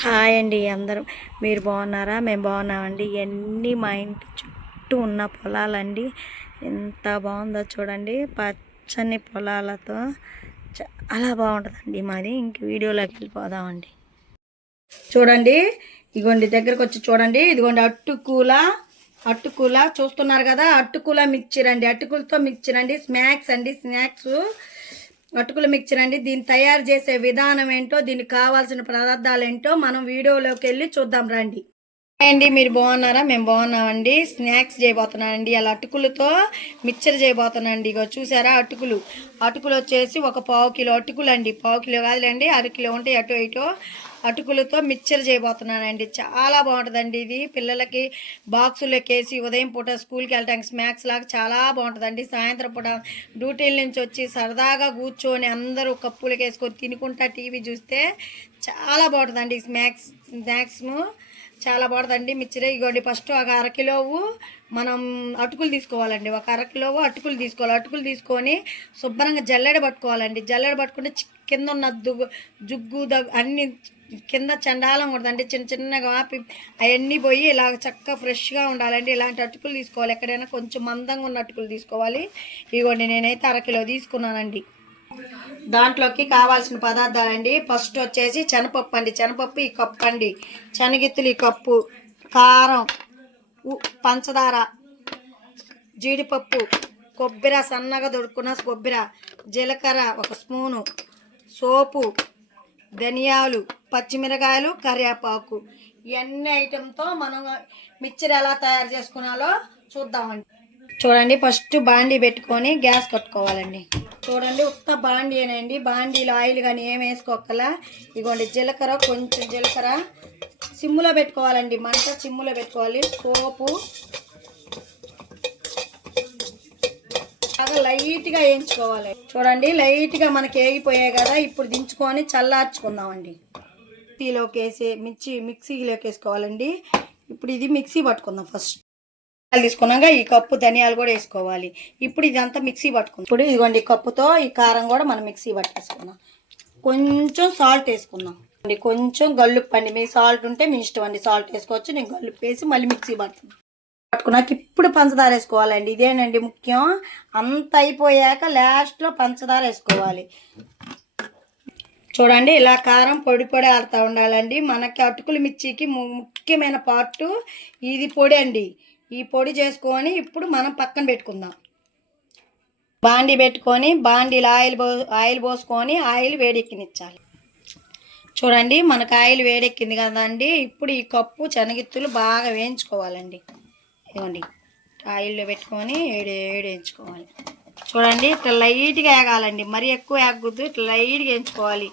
Hi అండి అందరం. మీరు బాగున్నారా? మేము బాగున్నామండి. ఇవన్నీ మా ఇంటి చుట్టూ ఉన్న పొలాలండి. ఎంత బాగుందో చూడండి, పచ్చని పొలాలతో చాలా బాగుంటుందండి మాది. ఇంక వీడియోలోకి వెళ్ళిపోదామండి. చూడండి, ఇదిగోండి దగ్గరకు వచ్చి చూడండి. ఇదిగోండి అట్టుకూల చూస్తున్నారు కదా, అట్టుకూల మిక్చర్ అండి. అటుకులతో మిక్చర్ అండి, స్నాక్స్ అటుకుల మిక్చర్ అండి. దీన్ని తయారు చేసే విధానం ఏంటో, దీనికి కావాల్సిన పదార్థాలు ఏంటో మనం వీడియోలోకి వెళ్ళి చూద్దాం రండి. అండి మీరు బాగున్నారా? మేము బాగున్నామండి. స్నాక్స్ చేయబోతున్నానండి. అలా అటుకులతో మిక్చర్ చేయబోతున్నానండి. ఇగో చూసారా, అటుకులు వచ్చేసి ఒక పావు కిలో అటుకులు అండి. పావు కిలో కాదులేండి, అరకిలో ఉంటాయి అటు ఇటు. అటుకులతో మిక్చర్ చేయబోతున్నానండి. చాలా బాగుంటుందండి. ఇది పిల్లలకి బాక్సులోకి వేసి ఉదయం పూట స్కూల్కి వెళ్ళడానికి స్నాక్స్ లాగా చాలా బాగుంటుందండి. సాయంత్రం పూట డ్యూటీల నుంచి వచ్చి సరదాగా కూర్చొని అందరూ కప్పులకి వేసుకొని తినుకుంటా టీవీ చూస్తే చాలా బాగుంటుందండి. స్నాక్స్ చాలా బాగుంటుందండి మిక్చర్. ఇగోండి ఫస్ట్ ఒక అరకిలోవు మనం అటుకులు తీసుకోవాలండి. ఒక అరకిలోవు అటుకులు తీసుకోవాలి. అటుకులు తీసుకొని శుభ్రంగా జల్లెడ పట్టుకోవాలండి. జల్లెడ పట్టుకుంటే కింద ఉన్న జుగ్గు అన్ని కింద చండాలం ఉంటుందండి. చిన్నగా అవన్నీ పోయి ఇలా చక్కగా ఫ్రెష్గా ఉండాలండి. ఇలాంటి అటుకులు తీసుకోవాలి. ఎక్కడైనా కొంచెం మందంగా ఉన్న అటుకులు తీసుకోవాలి. ఇగోండి నేనైతే అరకిలో తీసుకున్నానండి. దాంట్లోకి కావాల్సిన పదార్థాలండి. ఫస్ట్ వచ్చేసి శనగపప్పు అండి. శనగపప్పు ఈ కప్పు అండి. శనగిత్తులు ఈ కప్పు, కారం, పంచదార, జీడిపప్పు, కొబ్బరి సన్నగా దొరుకున్న కొబ్బరి, జీలకర్ర ఒక స్పూను, సోపు, ధనియాలు, పచ్చిమిరకాయలు, కరివేపాకు, ఇవన్నీ ఐటెంతో మనం మిక్చర్ ఎలా తయారు చేసుకున్నాలో చూద్దామండి. చూడండి, ఫస్ట్ బాండీ పెట్టుకొని గ్యాస్ కట్టుకోవాలండి. చూడండి, ఉత్త బాండీ అనండి. బాండీలో ఆయిల్ కానీ ఏం వేసుకోకలా. ఇదిగోండి కొంచెం జీలకర్ర సిమ్ములో పెట్టుకోవాలండి. మంట సిమ్ములో పెట్టుకోవాలి. సోపు బాగా లైట్గా వేయించుకోవాలి. చూడండి, లైట్గా మనకి వేగిపోయాయి కదా. ఇప్పుడు దించుకొని చల్లార్చుకుందామండి. మిక్సీలోకి వేసుకోవాలండి. ఇప్పుడు ఇది మిక్సీ పట్టుకుందాం. ఫస్ట్ తీసుకున్నాక ఈ కప్పు ధనియాలు కూడా వేసుకోవాలి. ఇప్పుడు ఇదంతా మిక్సీ పట్టుకుందాం. ఇప్పుడు ఇదిగోండి కప్పుతో ఈ కారం కూడా మనం మిక్సీ పట్టేసుకుందాం. కొంచెం సాల్ట్ వేసుకుందాం అండి. కొంచెం గల్లుప్పు అండి. మీ సాల్ట్ ఉంటే మీ ఇష్టం అండి, సాల్ట్ వేసుకోవచ్చు. నేను గల్లుప్పు వేసి మళ్ళీ మిక్సీ పట్టుకున్నాక ఇప్పుడు పంచదార వేసుకోవాలండి. ఇదేనండి ముఖ్యం. అంత అయిపోయాక లాస్ట్లో పంచదార వేసుకోవాలి. చూడండి, ఇలా కారం పొడి ఆడుతూ ఉండాలండి. మనకి అటుకుల మిర్చికి ముఖ్యమైన పార్టు ఇది పొడి అండి. ఈ పొడి చేసుకొని ఇప్పుడు మనం పక్కన పెట్టుకుందాం. బాండీ పెట్టుకొని బాండీలో ఆయిల్ పోసుకొని ఆయిల్ వేడెక్కినిచ్చాలి. చూడండి, మనకు ఆయిల్ వేడెక్కింది కదండి. ఇప్పుడు ఈ కప్పు శనగిత్తులు బాగా వేయించుకోవాలండి. ఇవ్వండి, ఆయిల్లో పెట్టుకొని వేయించుకోవాలి. చూడండి, ఇట్లా లైట్గా వేగాలండి. మరీ ఎక్కువ వేగకూడదు. ఇట్లా లైట్గా వేయించుకోవాలి.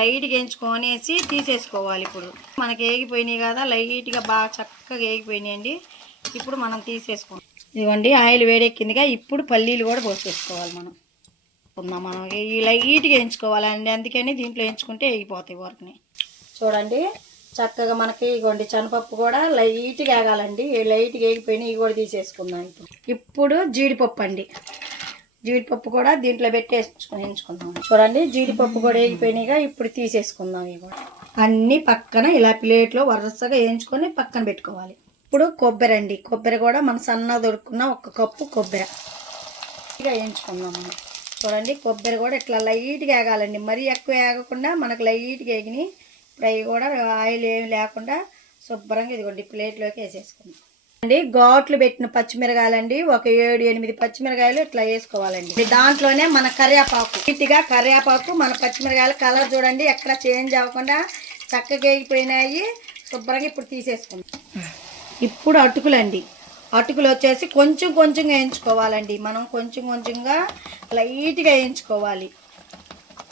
లైట్గా వేయించుకొనేసి తీసేసుకోవాలి. ఇప్పుడు మనకి వేగిపోయినాయి కదా, లైట్గా బాగా చక్కగా వేగిపోయినాయండి. ఇప్పుడు మనం తీసేసుకోవాలి. ఇదిగోండి, ఆయిల్ వేడెక్కిందిగా. ఇప్పుడు పల్లీలు కూడా పోసేసుకోవాలి. మనం ఈ లైట్గా వేయించుకోవాలండి. అందుకని దీంట్లో వేయించుకుంటే వేగిపోతాయి వరకుని. చూడండి, చక్కగా మనకి ఇగోండి శనగపప్పు కూడా లైట్గా వేగాలండి. లైట్గా వేగిపోయినాయి. ఇవి కూడా తీసేసుకుందాం. ఇప్పుడు జీడిపప్పు అండి. జీడిపప్పు కూడా దీంట్లో పెట్టి వేయించుకుందాం. చూడండి, జీడిపప్పు కూడా వేగిపోయినాయిగా. ఇప్పుడు తీసేసుకుందాం. ఇవి కూడా అన్నీ పక్కన ఇలా ప్లేట్లో వరుసగా వేయించుకొని పక్కన పెట్టుకోవాలి. ఇప్పుడు కొబ్బరి అండి. కొబ్బరి కూడా మన సన్నగా దొరుకున్న ఒక కప్పు కొబ్బరి వేయించుకుందాం మనం. చూడండి, కొబ్బరి కూడా ఇట్లా లైట్గా వేగాలండి. మరీ ఎక్కువ వేగకుండా మనకు లైట్గా వేగినాయి. ఇప్పుడు అవి కూడా ఆయిల్ ఏమి లేకుండా శుభ్రంగా ఇదిగోండి ప్లేట్లోకి వేసేసుకుందాం అండి. ఘాట్లు పెట్టిన పచ్చిమిరకాయలండి. ఒక 7-8 పచ్చిమిరకాయలు ఇట్లా వేసుకోవాలండి. దాంట్లోనే మన కరివేపాకు, నీట్గా కరివేపాకు, మన పచ్చిమిరకాయల కలర్ చూడండి ఎక్కడ చేంజ్ అవ్వకుండా చక్కగా వేగిపోయినాయి. శుభ్రంగా ఇప్పుడు తీసేసుకుందాం. ఇప్పుడు అటుకులండి. అటుకులు వచ్చేసి కొంచెం వేయించుకోవాలండి. మనం కొంచెంగా లైట్గా వేయించుకోవాలి.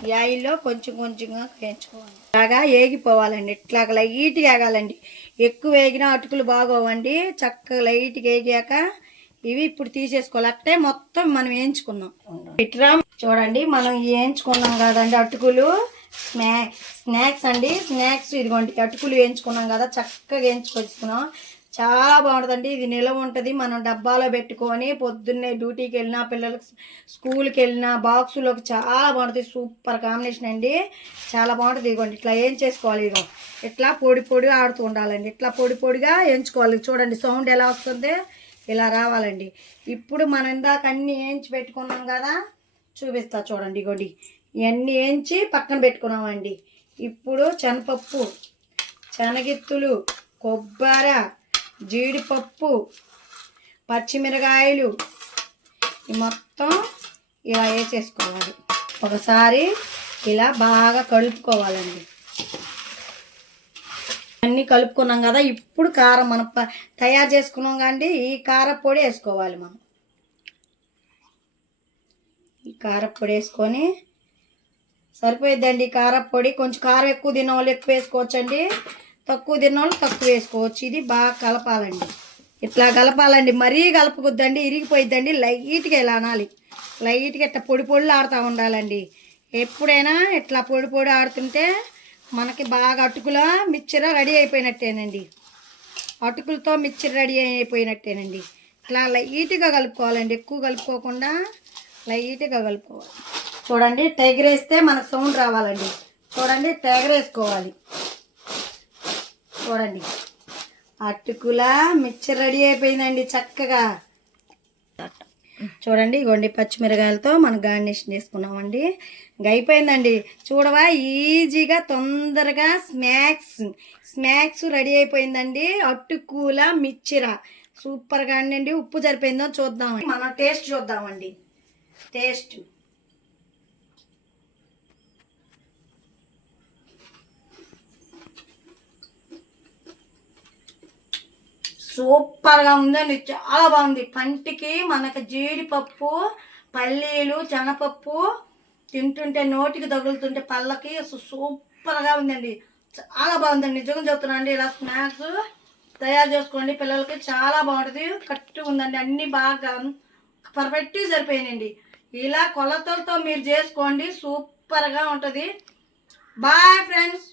ఈ ఆయిల్లో కొంచెంగా వేయించుకోవాలి. ఇలాగా వేగిపోవాలండి. ఇట్లా లైట్గా వేగాలండి. ఎక్కువ వేగినా అటుకులు బాగోవండి. చక్కగా లైట్గా వేగాక ఇవి ఇప్పుడు తీసేసుకోవాలి. అట్టే మొత్తం మనం వేయించుకుందాం. ఇట్లా చూడండి, మనం వేయించుకున్నాం కదండి అటుకులు. స్నాక్స్ అండి. స్నాక్స్ ఇదిగోండి అటుకులు వేయించుకున్నాం కదా, చక్కగా వేయించుకొచ్చుకున్నాం. చాలా బాగుంటుందండి. ఇది నిలవ ఉంటుంది. మనం డబ్బాలో పెట్టుకొని పొద్దున్నే డ్యూటీకి వెళ్ళినా, పిల్లలకి స్కూల్కి వెళ్ళినా బాక్సులోకి చాలా బాగుంటుంది. సూపర్ కాంబినేషన్ అండి, చాలా బాగుంటుంది. ఇదిగోండి ఇట్లా ఏం చేసుకోవాలి, ఇదిగో ఇట్లా పొడి పొడి ఆడుతూ ఉండాలండి. ఇట్లా పొడి పొడిగా ఎంచుకోవాలి. చూడండి సౌండ్ ఎలా వస్తుంది, ఇలా రావాలండి. ఇప్పుడు మనం ఇందాక అన్నీ వేయించి పెట్టుకున్నాం కదా, చూపిస్తా చూడండి. ఇగోండి ఇవన్నీ వేయించి పక్కన పెట్టుకున్నామండి. ఇప్పుడు శనగపప్పు, శనగిత్తులు, కొబ్బరి, జీడిపప్పు, పచ్చిమిరకాయలు ఈ మొత్తం ఇలా వేసేసుకోవాలి. ఒకసారి ఇలా బాగా కలుపుకోవాలండి. అన్నీ కలుపుకున్నాం కదా, ఇప్పుడు కారం మనం తయారు చేసుకున్నాం కానీ ఈ కారపొడి వేసుకోవాలి. మనం ఈ కారపొడి వేసుకొని సరిపోయిద్దండి. కారపొడి కొంచెం కారం ఎక్కువ తిన్న వాళ్ళు ఎక్కువ వేసుకోవచ్చండి, తక్కువ తిన్న వాళ్ళు తక్కువ వేసుకోవచ్చు. ఇది బాగా కలపాలండి. ఇట్లా కలపాలండి, మరీ కలపకొద్దండి, ఇరిగిపోయిద్దండి. లైట్గా ఇలా అనాలి, లైట్గా ఇట్లా పొడి పొడిలు ఆడుతూ ఉండాలండి. ఎప్పుడైనా ఇట్లా పొడి పొడి ఆడుతుంటే మనకి బాగా అటుకుల మిక్చర్ రెడీ అయిపోయినట్టేనండి. అటుకులతో మిక్చర్ రెడీ అయిపోయినట్టేనండి. ఇట్లా లైట్గా కలుపుకోవాలండి, ఎక్కువ కలుపుకోకుండా లైట్గా కలుపుకోవాలి. చూడండి టైగర్ వేస్తే మనకు సౌండ్ రావాలండి. చూడండి టైగర్ వేసుకోవాలి. చూడండి అటుకుల మిక్చర్ రెడీ అయిపోయిందండి చక్కగా. చూడండి ఇగోండి పచ్చిమిరకాయలతో మనం గార్నిష్ చేసుకున్నామండి. ఇంకా అయిపోయిందండి. చూడవా ఈజీగా తొందరగా స్నాక్స్ రెడీ అయిపోయిందండి. అటుకుల మిక్చర సూపర్గా అండి. ఉప్పు సరిపోయిందో చూద్దామండి, మనం టేస్ట్ చూద్దామండి. టేస్ట్ సూపర్గా ఉందండి, చాలా బాగుంది. పంటికి మనకు జీడిపప్పు, పల్లీలు, శనగపప్పు తింటుంటే నోటికి తగులుతుంటే పళ్ళకి సూపర్గా ఉందండి, చాలా బాగుందండి. నిజంగా చెప్తున్నానండి. ఇలా స్నాక్స్ తయారు చేసుకోండి, పిల్లలకి చాలా బాగుంటుంది. కరెక్ట్గా ఉందండి, అన్నీ బాగా పర్ఫెక్ట్గా సరిపోయినాయండి. ఇలా కొలతలతో మీరు చేసుకోండి, సూపర్గా ఉంటుంది. Bye friends.